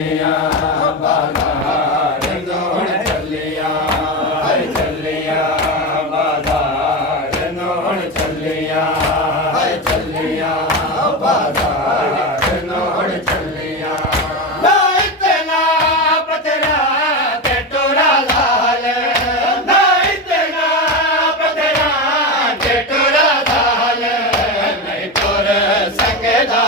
चलिया बाजार नोड़ चलिया हर चलिया बाजार नोड़ चलिया हर चलिया बाजार नोड़ चलिया ना इतना पतरा के टोरा लाल ना इतना पतरा के टोरा लाल नहीं तोर संगदा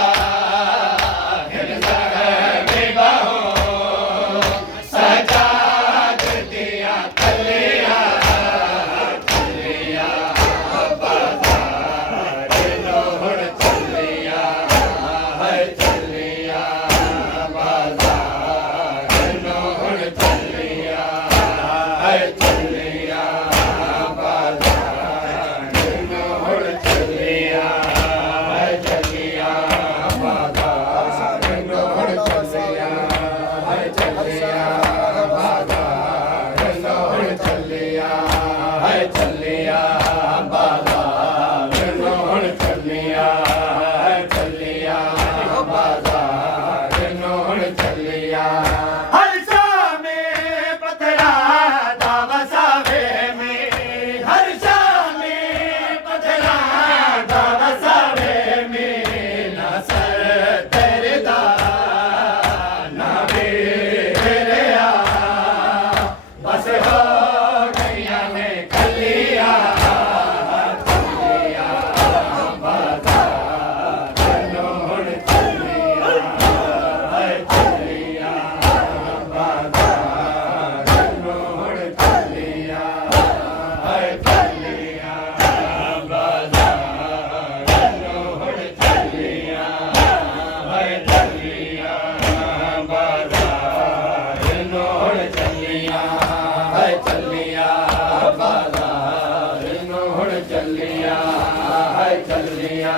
चलिया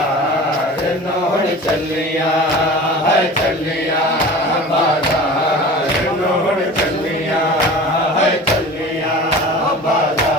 बाजार नोड़ चलिया हर चलिया बाजार नोड़ चलिया हर चलिया बाजार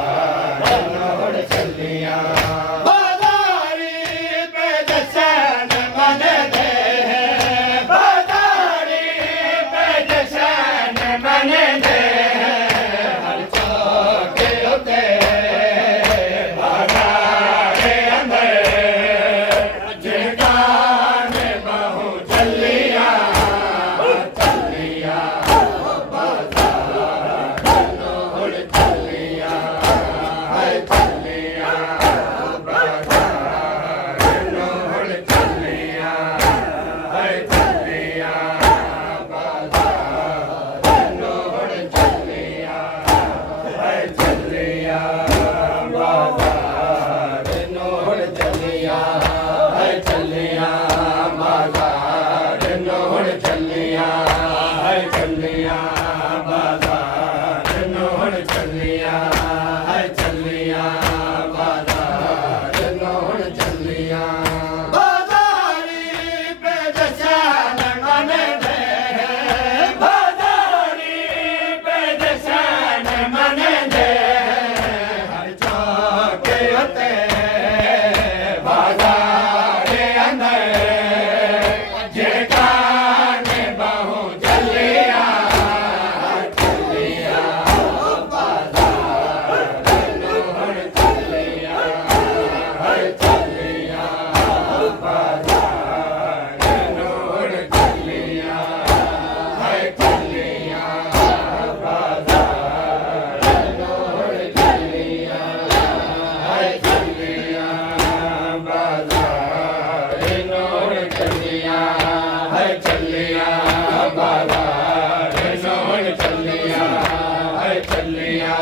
नोड़ चलिया हर चलिया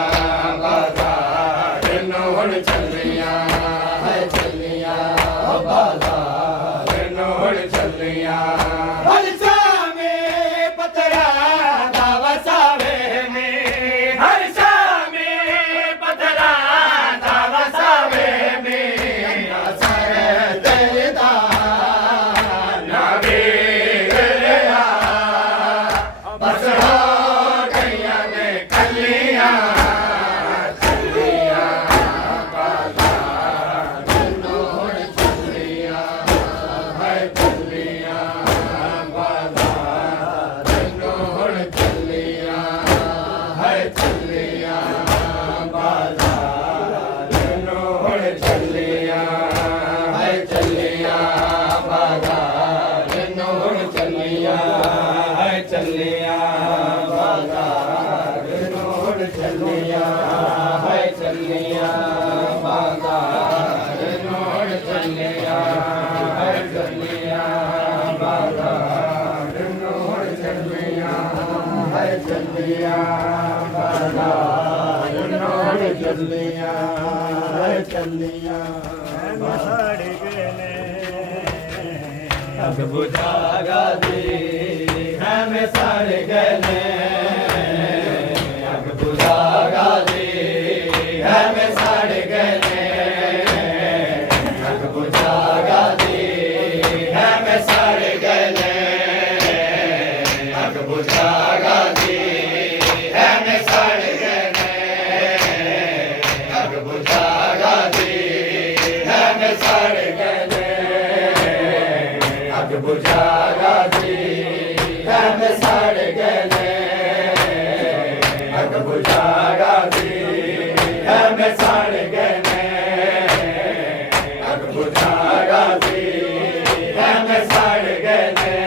बाजार नोड़ चलिया हर चलिया बाजार नोड़ चलिया Nave चलिया बाजार नोड़ चलिया चलिया मसाड़ गले अग बुझागा दी हमें साड़ गले अग बुझागा दी हमें साड़ गले अग बुझागा दी हमें साड़ गले अग बुझागा दी हमें साड़ गले अग बुझागा दी हमें साड़ गले अग बुझागा दी हमें साड़ गले अग बुझागा दी हमें साड़ गले अग बुझागा दी हमें साड़ गले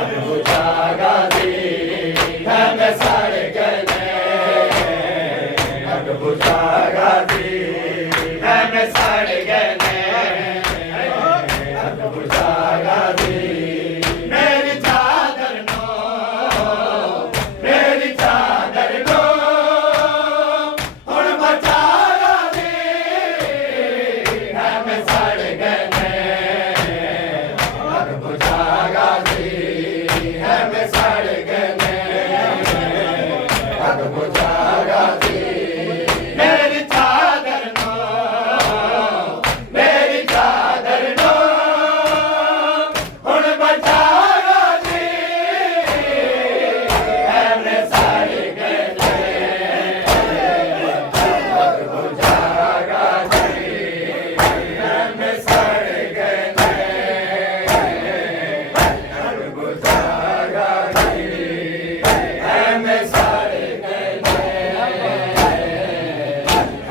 अग बुझागा दी हमें साड़ गले अग बुझागा दी हमें साड़ गले अग बुझागा दी मेरी चादर नो मेरी चादर नो हुण बचागा दी हमें साड़ गले अग बुझागा दी हमें साड़ गले अग बुझागा दी मेरी चादर नो मेरी चादर नो हुण बचागा दी हमें साड़ गले अग बुझागा दी हमें साड़ गले अग बुझागा दी हमें साड़ गले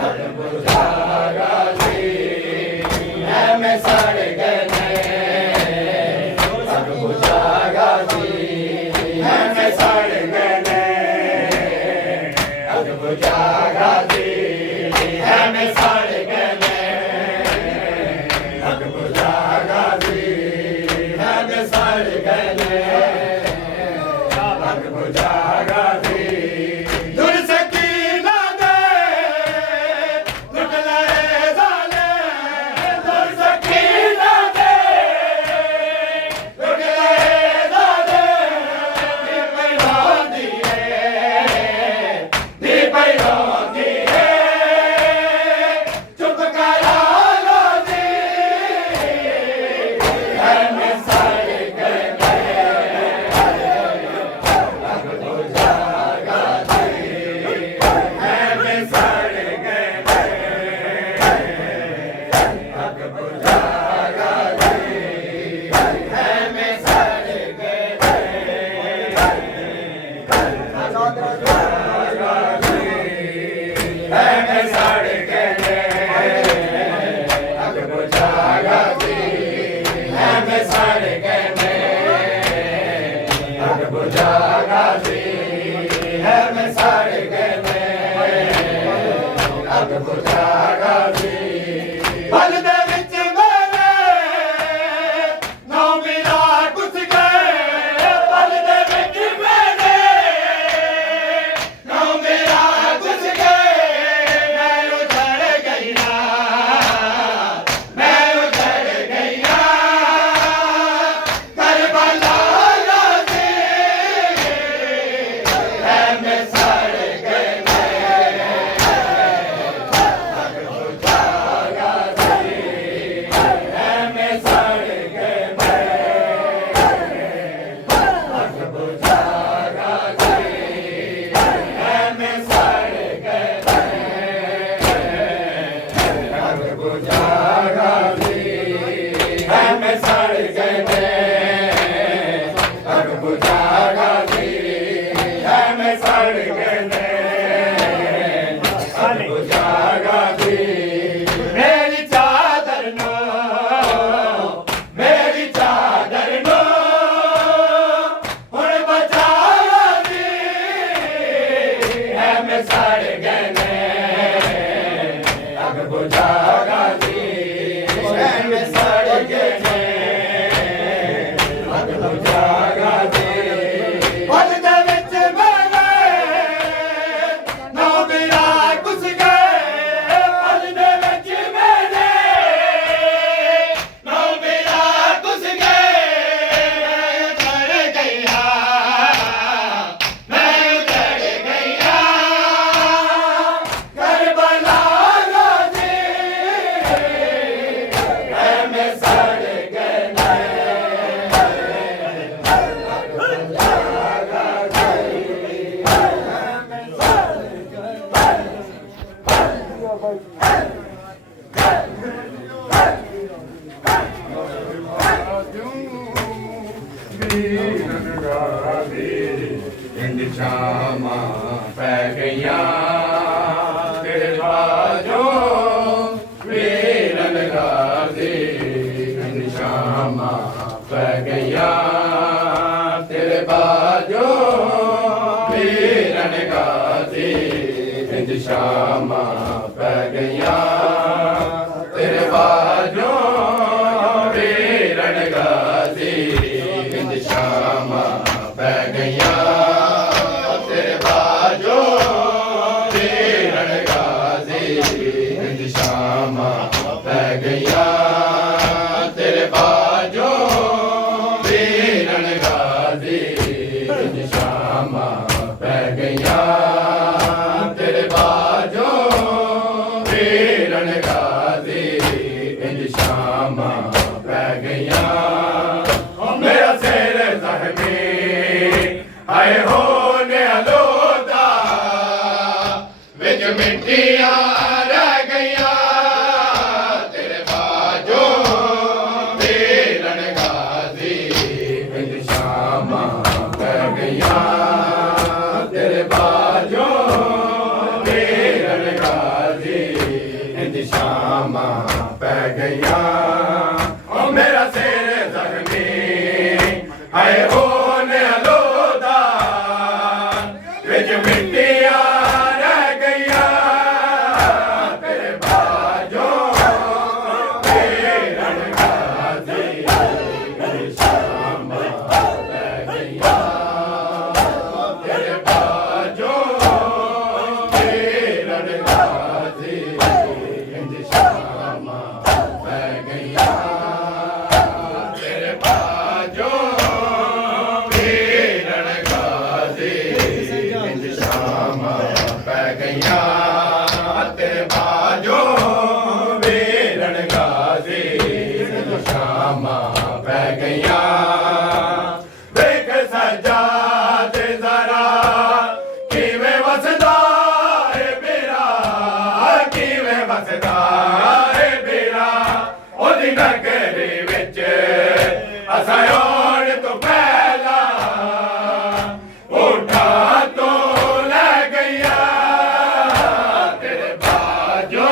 अग बुझागा दी हमें साड़ गले अग बुझागा दी हमें साड़ गले अग बुझागा दी हमें साड़ गले अग बुझागा दी हमें साड़ गले अग बुझागा दी दूर से कीना दे लुट ले जाले दूर से कीना दे लुट ले जाले दी पैरो दिए दी पैरो दिए चुप करा लो दी हमें साड़ गले अग बुझा ਰਣਗਾਦੀ ਇੰਜ ਸ਼ਾਮਾਂ ਪੈ ਗਈਆਂ ਤੇਰੇ ਬਾਝੋਂ ਵੀਰਨ ਗਾਦੀ ਇੰਜ ਸ਼ਾਮਾਂ ਪੈ ਗਈਆਂ ਤੇਰੇ ਬਾਝੋਂ ਵੀਰਨ ਗਾਦੀ ਇੰਜ ਸ਼ਾਮਾਂ ਪੈ ਗਈਆਂ ਤੇਰੇ ਬਾਝੋਂ ਵੀਰਨ ਗਾਦੀ ਇੰਜ ਸ਼ਾਮਾਂ ਪੈ ਗਈਆਂ ਤੇਰੇ ਬਾਝੋਂ ਵੀਰਨ ਗਾਦੀ ਇੰਜ ਸ਼ਾਮਾਂ ਪੈ ਗਈਆਂ ਤੇਰੇ ਬਾਝੋਂ ਵੀਰਨ ਗਾਦੀ ਇੰਜ ਸ਼ਾਮਾਂ ਪੈ ਗਈਆਂ ਤੇਰੇ ਬਾਝੋਂ ਵੀਰਨ ਗਾਦੀ ਇੰਜ ਸ਼ਾਮਾਂ ਪੈ ਗਈਆਂ ਮੇਰਾ ਸਿਰ ਜ਼ਖਮੀ ਆਏ ਹੋ ਨਿਆਲੋਦਾ ਵਿੱਚ ਮਿੱਟੀਆਂ ਰਹਿ ਗਈਆਂ ਤੇਰੇ ਬਾਝੋਂ ਵੀਰਨ ਗਾਦੀ ਇੰਜ ਸ਼ਾਮਾਂ ਪੈ ਗਈਆਂ ਤੇਰੇ ਬਾਝੋਂ ਵੀਰਨ ਗਾਦੀ ਇੰਜ ਸ਼ਾਮਾਂ ਪੈ ਗਈਆਂ ਓ ਮੇਰਾ ਸਿਰ ਜ਼ਖਮੀ ਆਏ ਹੋ ਨਿਆਲੋਦਾ ਵਿੱਚ ਮਿੱਟੀਆਂ ਰਹਿ ਗਈਆਂ ਤੇਰੇ ਬਾਝੋਂ ਵੀਰਨ ਗਾਦੀ ਇੰਜ ਸ਼ਾਮਾਂ ਪੈ ਗਈਆਂ ਤੇਰੇ ਬਾਝੋਂ ਵੀਰਨ ਗਾਦੀ ਇੰਜ ਸ਼ਾਮਾਂ ਪੈ ਗਈਆਂ ਤੇਰੇ ਬਾਝੋਂ ਵੀਰਨ ਗਾਦੀ ਇੰਜ ਸ਼ਾਮਾਂ ਪੈ ਗਈਆਂ ਤੇਰੇ ਬਾਝੋਂ ਵੀਰਨ ਗਾਦੀ ਇੰਜ ਸ਼ਾਮਾਂ ਪੈ ਗਈਆਂ ਵੇਖ ਸਜਾ ਤੇ ਜ਼ਰਾ ਕਿਵੇਂ ਵਸਦਾ ਏ ਮੇਰਾ ਕਿਵੇਂ ਵਸਦਾ ਏ ਮੇਰਾ ਉਹਦੀ ਨਗਰੀ ਵਿੱਚ ਅਸਾਂ ਆਉਣ ਤੋਂ ਪਹਿਲਾਂ ਊਠਾਂ ਤੋਂ ਲੈ ਗਈਆਂ ਤੇਰੇ ਬਾਝੋਂ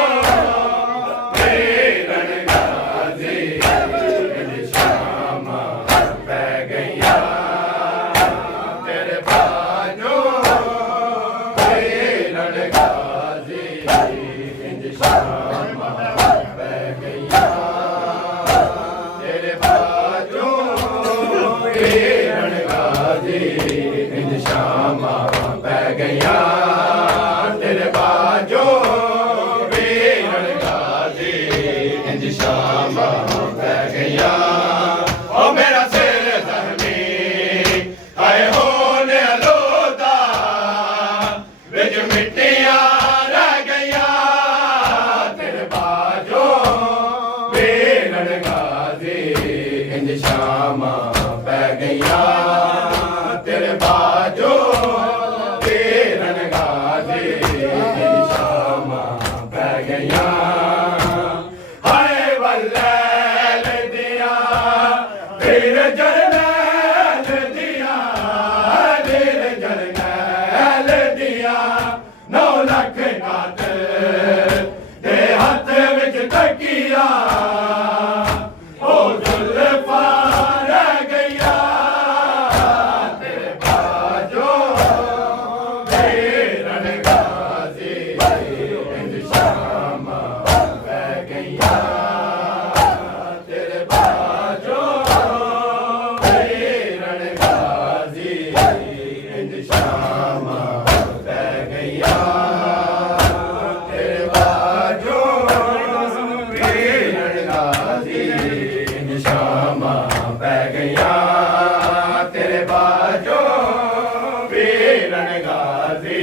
ਵੀਰਨ ਗਾਦੀ ਇੰਜ ਸ਼ਾਮਾਂ ਪੈ ਗਈਆਂ ਤੇਰੇ ਬਾਝੋਂ ਵੀਰਨ ਗਾਦੀ ਇੰਜ ਸ਼ਾਮਾਂ ਪੈ ਗਈਆਂ ਤੇਰੇ ਬਾਝੋਂ ਵੀਰਨ ਗਾਦੀ ਇੰਜ ਸ਼ਾਮਾਂ ਪੈ ਗਈਆਂ ਤੇਰੇ ਬਾਝੋਂ ਵੀਰਨ ਗਾਦੀ ਇੰਜ ਸ਼ਾਮਾਂ ਪੈ ਗਈਆਂ ਓ ਮੇਰਾ ਸਿਰ ਜ਼ਖਮੀ ਆਏ ਹੋ ਨਿਆਲੋਦਾ ਵਿੱਚ ਮਿੱਟੀਆਂ ਰਹਿ ਗਈਆਂ ਤੇਰੇ ਬਾਝੋਂ ਵੀਰਨ ਗਾਦੀ ਇੰਜ ਸ਼ਾਮਾਂ ਪੈ ਗਈਆਂ ਤੇਰੇ ਬਾਝੋਂ ਵੀਰਨ ਗਾਦੀ ਇੰਜ ਸ਼ਾਮਾਂ ਪੈ ਗਈਆਂ ਹਾਏ ਵੱਲੈਲ ਦੀਆਂ ਵੀਰ ਜਰਨੈਲ ਦੀਆਂ ਵੀਰ ਜਰਨੈਲ ਦੀਆਂ 9 ਲੱਖ ਕਾਤਲ ਦੇ ਹੱਥ ਵਿੱਚ ਤਕੀਆ ਉਹ ਜ਼ੁਲਫਾਂ ਰਹਿ ਗਈਆਂ ਤੇਰੇ ਬਾਝੋਂ ਵੀਰਨ ਗਾਦੀ ਇੰਜ ਸ਼ਾਮਾਂ ਪੈ ਗਈਆਂ ਤੇਰੇ ਬਾਝੋਂ ਵੀਰਨ ਗਾਦੀ ਇੰਜ ਸ਼ਾਮਾਂ ਪੈ ਗਈਆਂ ਤੇਰੇ ਬਾਝੋਂ ਵੀਰਨ ਗਾਦੀ ਇੰਜ ਸ਼ਾਮਾਂ ਪੈ ਗਈਆਂ ਤੇਰੇ ਬਾਝੋਂ ਵੀਰਨ ਗਾਦੀ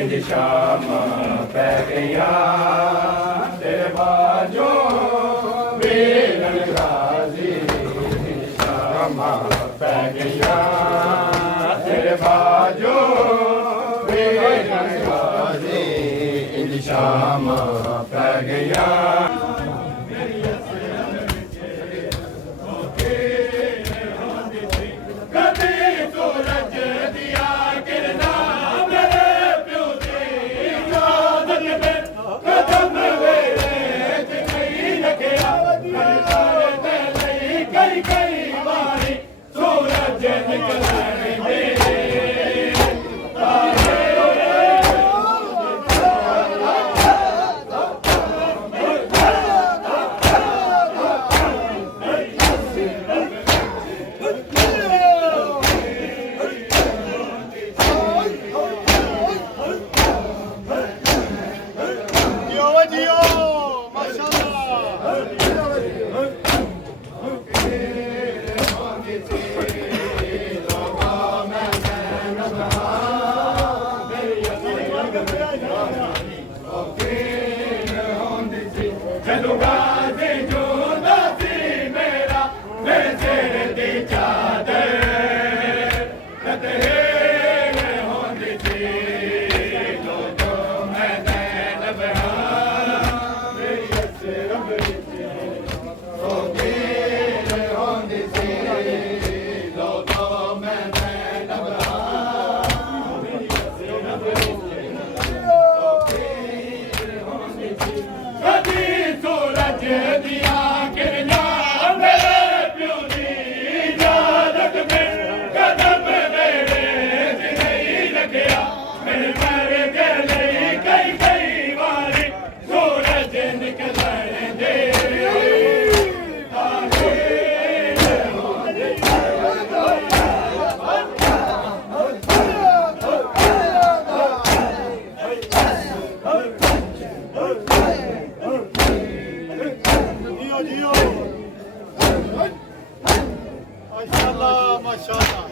ਇੰਜ ਸ਼ਾਮਾਂ ਪੈ ਗਈਆਂ ਤੇਰੇ ਬਾਝੋਂ ਵੀਰਨ ਗਾਦੀ ਇੰਜ ਸ਼ਾਮਾਂ ਪੈ ਗਈਆਂ ਤੇਰੇ ਬਾਝੋਂ ਵੀਰਨ ਗਾਦੀ ਇੰਜ ਸ਼ਾਮਾਂ ਪੈ ਗਈਆਂ ਮਾਸ਼ਾਅੱਲਾ ਮਾਸ਼ਾਅੱਲਾ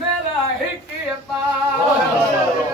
मेरा हिक पार